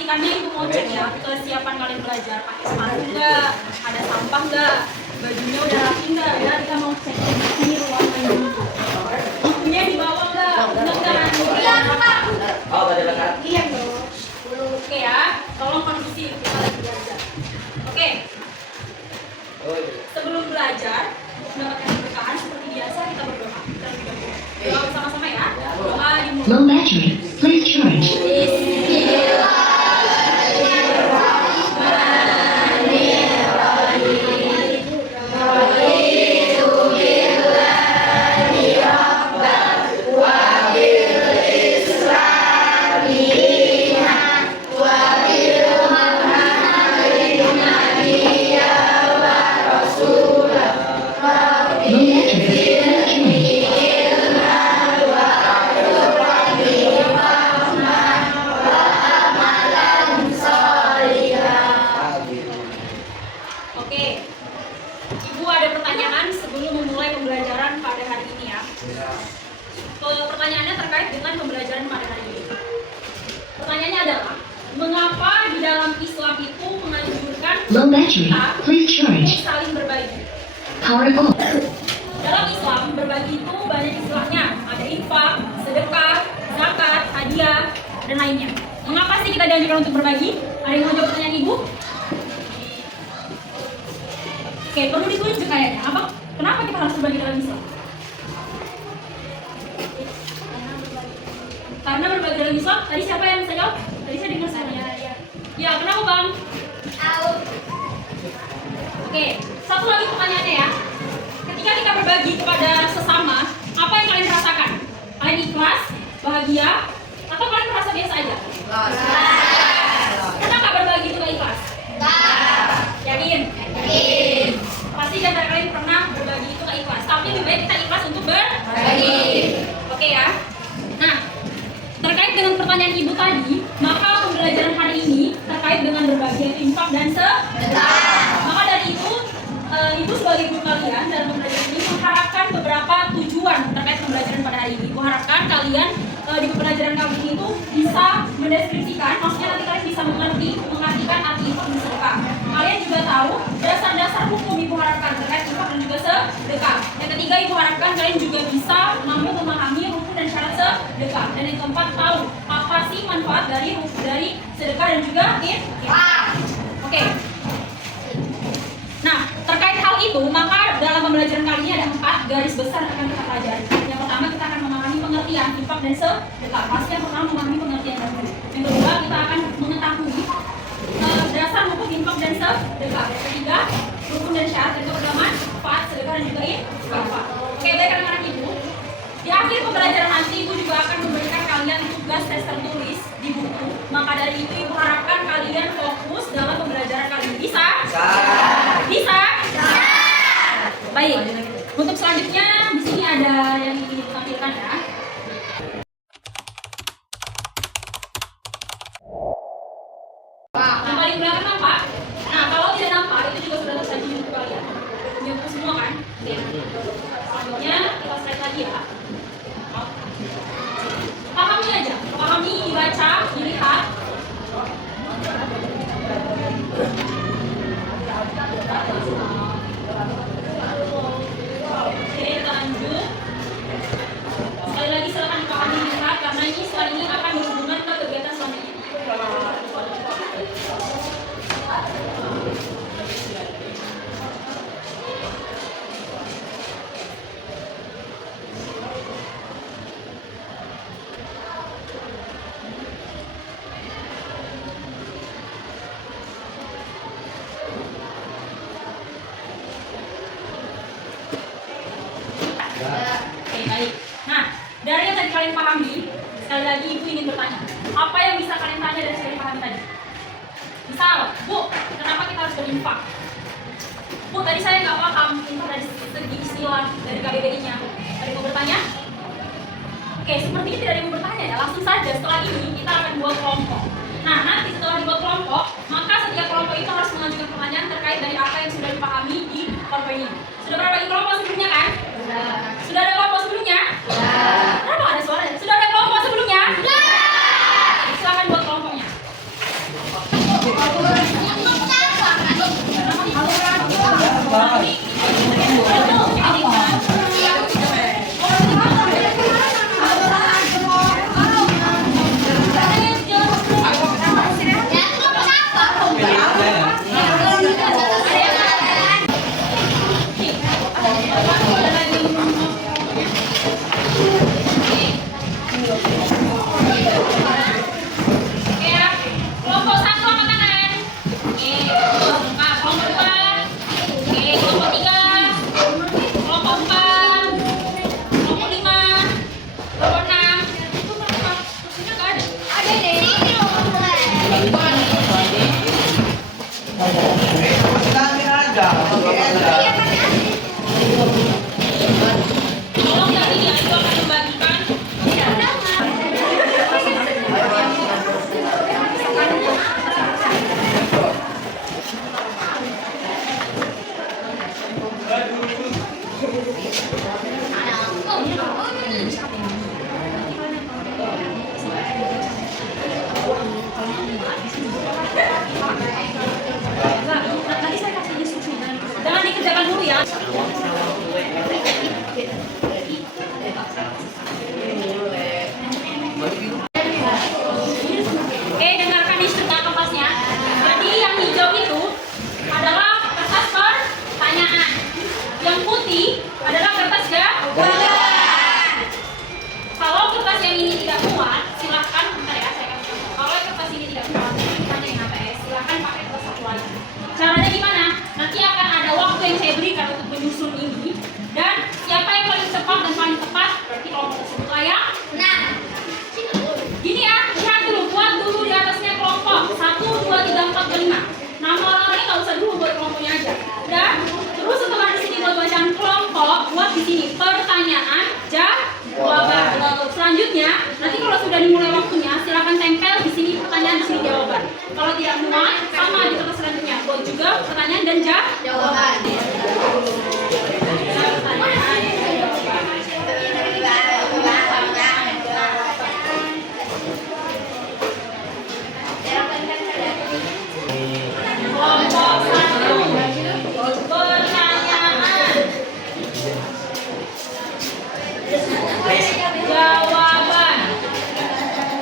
pastikannya ibu mau cek ya kesiapan kalian belajar. Pakai sepatu nggak? Ada sampah nggak? Bajunya udah rapi nggak? Ya kita mau cek ini ruangan dulu. Bukunya dibawa nggak? Bener nggak? Iya Pak. Oh tadi lengkap. Iya dong. Oke ya, tolong kondusif kita lagi belajar. Oke. Sebelum belajar, mendapatkan keberkahan seperti biasa kita berdoa. Terlebih dahulu. Doa bersama-sama ya. Doa dimulai. Low battery. Please charge. Oke, Ibu ada pertanyaan sebelum memulai pembelajaran pada hari ini ya. Pertanyaannya terkait dengan pembelajaran pada hari ini. Pertanyaannya adalah, mengapa di dalam Islam itu menganjurkan Low battery. kita Please untuk charge. saling berbagi? Power off. Dalam Islam, berbagi itu banyak istilahnya. Ada infak, sedekah, zakat, hadiah, dan lainnya. Mengapa sih kita dianjurkan untuk berbagi? Ada yang mau jawab pertanyaan Ibu? Oke, perlu ditunjuk kayaknya. Apa? Kenapa kita harus berbagi dalam Islam? Karena berbagi dalam Islam, tadi siapa yang bisa jawab? Tadi saya dengar saya. Ya, kenapa Bang? Oke, satu lagi pertanyaannya ya. Ketika kita berbagi kepada sesama, apa yang kalian rasakan? Kalian ikhlas, bahagia, atau kalian merasa biasa aja? Pernah nggak berbagi itu nggak ikhlas? Yakin? Pasti di antara kalian pernah berbagi itu nggak ikhlas. Tapi lebih baik kita ikhlas untuk berbagi. Oke ya. Nah, terkait dengan pertanyaan Ibu tadi, maka pembelajaran hari ini terkait dengan berbagi yaitu infak dan sedekah. Maka dari itu, Ibu sebagai guru kalian dalam pembelajaran ini mengharapkan beberapa tujuan terkait pembelajaran pada hari ini. Ibu harapkan kalian di pembelajaran kali ini itu bisa mendeskripsikan, maksudnya nanti kalian bisa mengartikan arti infak dan sedekah. Kalian juga tahu dasar-dasar hukum Ibu harapkan terkait infak dan juga sedekah. Yang ketiga, Ibu harapkan kalian juga bisa mampu memahami rukun dan syarat sedekah. Dan yang keempat, tahu apa sih manfaat dari sedekah dan juga infak. Oke. Nah, terkait hal itu, maka dalam pembelajaran kali ini ada 4 garis besar yang akan kita pelajari. Yang pertama, kita akan memahami pengertian infak dan sedekah. Pasti yang pertama memahami pengertian dulu. Yang kedua, kita akan mengetahui dasar hukum infak dan sedekah. Yang ketiga, rukun dan syarat dan keutamaan manfaat sedekah dan juga infak. Oke, baik anak-anak Ibu. Di akhir pembelajaran nanti Ibu juga akan memberikan kalian tugas tes tertulis di buku. Maka dari itu Ibu harapkan kalian fokus dalam pembelajaran kali ini. Bisa? Bisa? Baik. Untuk selanjutnya di sini ada yang ingin ditampilkan ya. Yang paling belakang nampak? Nah, kalau tidak nampak itu juga sudah tersaji di buku kalian. Punya buku semua kan? Oke. Selanjutnya kita slide lagi ya. Pahami aja, pahami, dibaca, dilihat. Oke, kita lanjut. Sekali lagi silakan dipahami, dilihat, karena ini slide ini akan berhubungan ke kegiatan selanjutnya. Oke, baik. Nah, dari yang tadi kalian pahami, sekali lagi Ibu ingin bertanya, apa yang bisa kalian tanya dari sekali pahami tadi? Misal, Bu, kenapa kita harus berinfak? Bu, tadi saya nggak paham infak dari segi istilah dari KBBI-nya. Ada yang mau bertanya? Oke, sepertinya tidak ada yang mau bertanya ya. Langsung saja, setelah ini kita akan buat kelompok. Nah, nanti setelah dibuat kelompok, maka setiap kelompok itu harus mengajukan pertanyaan terkait dari apa yang sudah dipahami di kelompok ini. Sudah berapa kelompok sebelumnya kan? Sudah ada kelompok sebelumnya? Kenapa ada suara? Sudah ada kelompok sebelumnya? Silakan buat kelompoknya. Jangan dikerjakan dulu ya. Oke, dengarkan instruksi kompasnya. Jadi yang hijau itu adalah kertas pertanyaan. Yang putih adalah kertas jawaban. Kalau kertas yang ini tidak muat, silahkan bentar ya saya kasih contoh. Kalau kertas ini tidak muat, kita yang HPS, silahkan pakai kertas satu lagi. Caranya gimana? Nanti akan ada waktu yang saya berikan untuk menyusun ini, dan siapa yang paling cepat dan paling tepat berarti kelompok tersebut layak. Nah, gini ya, lihat dulu, buat dulu di atasnya kelompok 1, 2, 3, 4, 5. Nama orang-orangnya nggak usah dulu, buat kelompoknya aja. Dan terus setelah di sini buat bacaan kelompok, buat di sini pertanyaan, jawaban. Selanjutnya, nanti kalau sudah dimulai waktunya, silakan tempel di sini pertanyaan, di sini jawaban. Kalau tidak muat, sama di kertas selanjutnya. Buat juga pertanyaan dan jawaban. Kelompok 1, pertanyaan, jawaban.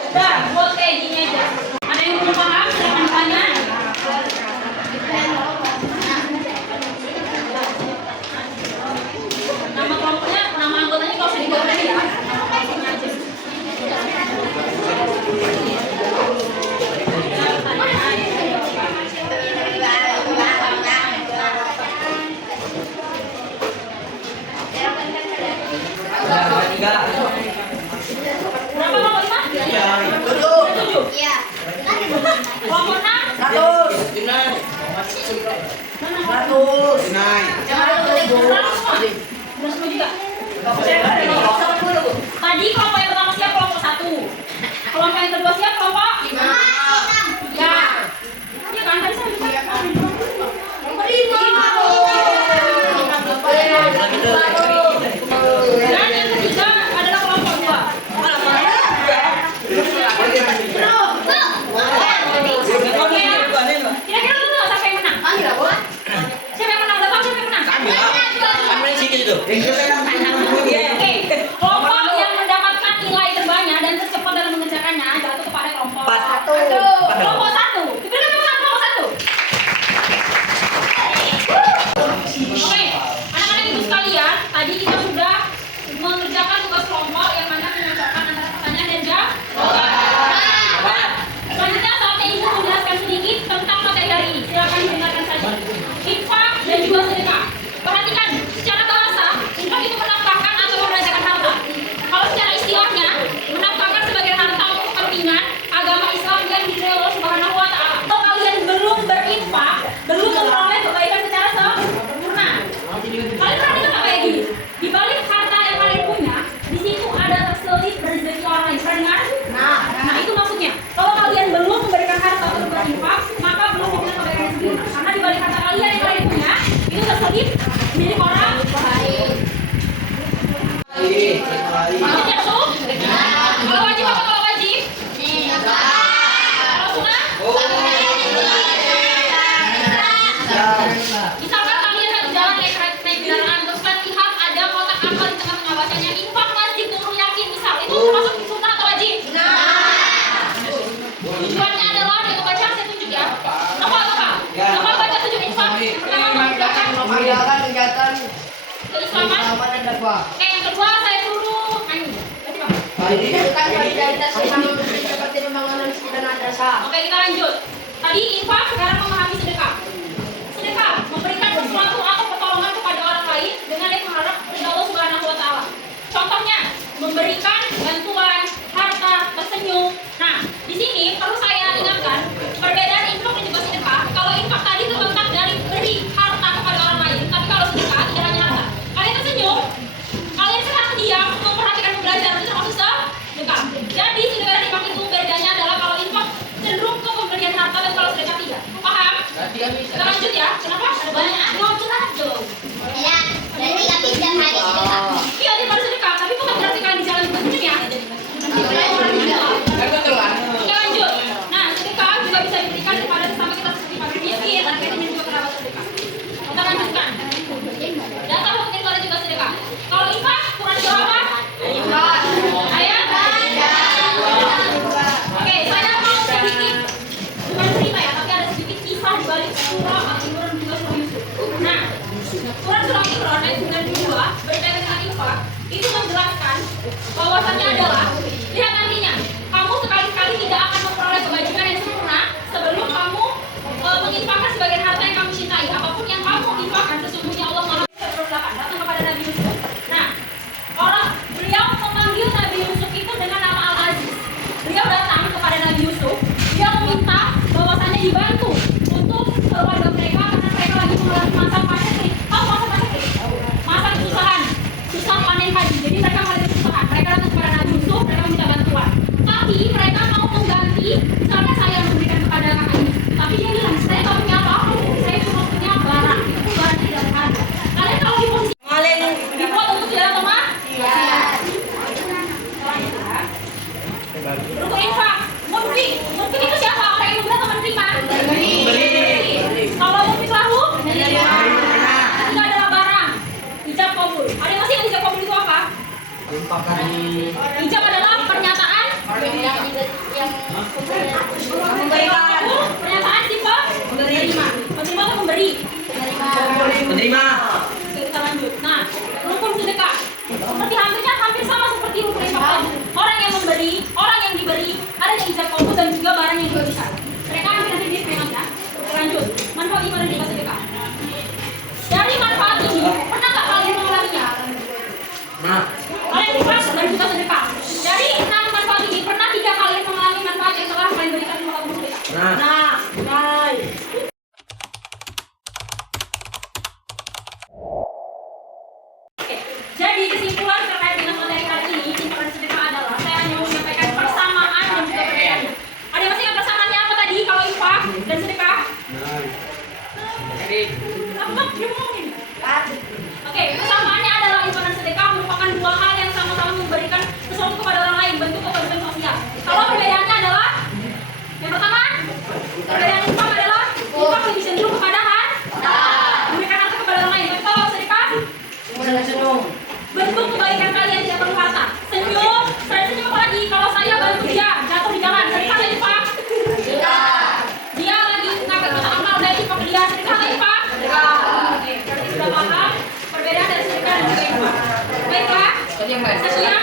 Dan buat kayak gini aja. Ada yang belum paham, silakan tanya. Nama kelompoknya, nama anggotanya kalau usah dibuat tadi ya. Berapa kelompok 5? Iya. 7. Iya. Kelompok 6? 100. 100. Naik. Udah semua juga? Tadi kelompok yang pertama siap kelompok 1. Kelompok yang kedua siap kelompok 5. Ya. Ya kan tadi saya bilang kelompok 5. Dan yang ketiga adalah kelompok 2. Oke ya. Kira-kira lu tahu siapa yang menang? Siapa yang menang? Udah tahu siapa yang menang? Oke, kelompok yang mendapatkan nilai terbanyak dan tercepat dalam mengerjakannya jatuh kepada kelompok 1. Kelompok 1. Diberikan tepuk tangan kelompok 1. Oke, anak-anak ibu sekalian, tadi kita sudah mengerjakan tugas kelompok yang mana mengucapkan antara pertanyaan dan jawaban. Selanjutnya saatnya ibu menjelaskan sedikit tentang materi hari ini. Silakan dengarkan saja. Infak dan juga sedekah. Perhatikan, secara bahasa, infak itu menafkahkan atau membelanjakan harta. Kalau secara istilahnya, menafkahkan sebagai harta untuk kepentingan agama Islam yang diridhoi Allah Subhanahu ada yang baca, saya tunjuk ya. Apa? Apa baca tunjuk infak? Yang pertama Mengamalkan kegiatan keislaman. dan dakwah. Oke, yang kedua saya suruh anu. Baca Pak. Menunjukkan solidaritas sesama muslim seperti pembangunan masjid dan madrasah. Oke, kita lanjut. Tadi infak, sekarang memahami sedekah. Sedekah memberikan sesuatu atau pertolongan kepada orang lain dengan yang mengharap ridha Allah Subhanahu wa taala. Contohnya, memberikan bantuan, harta, tersenyum. Nah, di sini perlu saya ingatkan perbedaan infak dan juga sedekah. Kalau infak tadi terletak dari beri harta kepada orang lain, tapi kalau sedekah tidak hanya harta. Kalian tersenyum, kalian sekarang diam, memperhatikan belajar itu termasuk sedekah. Jadi sedekah dan infak itu bedanya adalah kalau infak cenderung ke pemberian harta dan kalau sedekah tidak. Paham? Kita lanjut ya. Kenapa? Ada banyak lanjut aja. Ya, berarti kami setiap hari sedekah. Iya, dia baru sedekah, tapi bukan berarti kalian di jalan betul ya. Oke, lanjut. Nah, sedekah juga bisa diberikan kepada sesama kita seperti fakir miskin, dan ini juga kerabat sedekah. Kita lanjutkan. Dasar hukum itu juga sedekah. Kalau infak, Quran surah apa? Ayat. Oke, saya mau sedikit bukan cerita ya, tapi ada sedikit kisah di balik surah Al-Imran dan juga surah Yusuf. Nah, Quran surah Al-Imran ayat 92 berkaitan dengan infak itu menjelaskan bahwasannya adalah lihat nantinya kamu sekali-kali tidak akan memperoleh kebajikan yang sempurna sebelum kamu menginfakkan sebagian harta yang kamu cintai. Apapun yang kamu infakkan sesungguhnya Allah Maha datang kepada Nabi Yusuf. Nah, beliau memanggil Nabi Yusuf itu dengan nama Al-Aziz. Beliau datang kepada Nabi Yusuf, dia meminta bahwasannya dibantu untuk keluarga mereka karena mereka lagi mengalami masa pasca. Tahu masa pasca? Masa kesusahan, susah panen padi. Jadi mereka mengalami kesusahan. Mereka datang kepada Nabi Yusuf, mereka minta bantuan. Tapi mereka mau mengganti, misalnya saya memberikan kepada kakak ini. Tapi dia bilang, saya tak punya apa-apa, saya cuma punya barang. Itu barang tidak berharga. Kalian kalau di posisi dibuat untuk tidak teman? Iya. Rukun infak, munfik itu siapa? Orang yang memberi atau menerima? Kalau munfik lahu, itu adalah barang. Ijab kabul. Ada yang masih yang ijab kabul itu apa? Ijab adalah pernyataan. Pernyataan tipe menerima. Menerima atau memberi? Menerima. Oke, kita lanjut. Nah, rukun sedekah seperti hampir sama seperti rukun infak tadi. Orang yang memberi, orang yang diberi, ada yang ijab kabul dan juga barang yang diberikan. Mereka hampir mirip memang ya. Oke, lanjut. Manfaat iman dan juga sedekah. Dari manfaat ini, pernah nggak kalian mengalaminya? Nah, Kalian ikhlas dan juga sedekah. Dari 6 manfaat ini, pernah tidak kalian mengalami manfaat yang telah kalian berikan di muka sedekah? nah. Oke, jadi kesimpulan terkait dengan materi kali ini, infak dan sedekah adalah saya hanya mau menyampaikan persamaan dan juga perbedaannya. Ada yang masih ingat persamaannya apa tadi kalau infak dan sedekah? Apa? Dia ngomongin. Oke, persamaannya adalah infak dan sedekah merupakan dua hal yang sama-sama memberikan sesuatu kepada orang lain, bentuk kepedulian sosial. Kalau perbedaannya adalah yang pertama, perbedaan infak adalah infak lebih cenderung kepada memberikan harta kepada orang lain. Tapi kalau sedekah bentuk kebaikan kalian tidak perlu harta. Senyum, saya senyum apa lagi? Kalau saya bantu dia jatuh di jalan, sedekah atau infak? Dia lagi ngangkat kotak amal dari infak dia, sedekah atau infak? Oke, berarti sudah paham perbedaan dari sedekah dan juga infak. Baiklah, sekian